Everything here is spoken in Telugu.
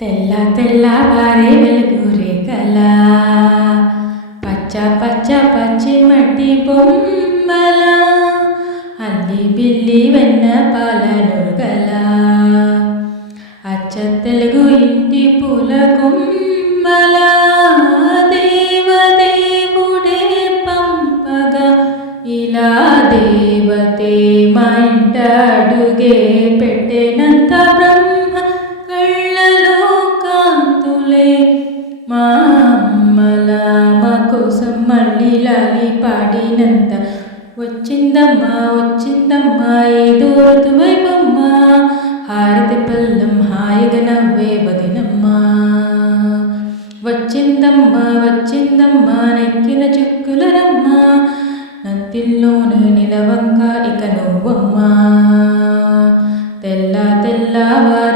తెల్ల తెల్లవారే వెలుగు రేఖల పచ్చ పచ్చ పచ్చి మట్టి బొమ్మల అల్లి బిల్లి వెన్న పాల నురుగల అచ్చ తెలుగు ఇంటి పూల కొమ్మల దేవదేవుడే పంపగా ఇలా దేవతే మా ఇంట అడుగే పెట్టేనంత బ్రహ్మ కళ్ళలో కాంతులే మా అమ్మల మా కోసం మళ్ళీ లాలి పాడినంత వచ్చిందమ్మా వచ్చిందమ్మా ఏదో ఋతువైపమ్మా హారతి పల్లం హాయిగా నవ్వే వదినమ్మా వచ్చిందమ్మా వచ్చిందమ్మా నెక్కిన చుక్కులరమ్మా నత్తిల్లోను నిలవంక ఇక నువ్వమ్మా తెల్ల తెల్లవారు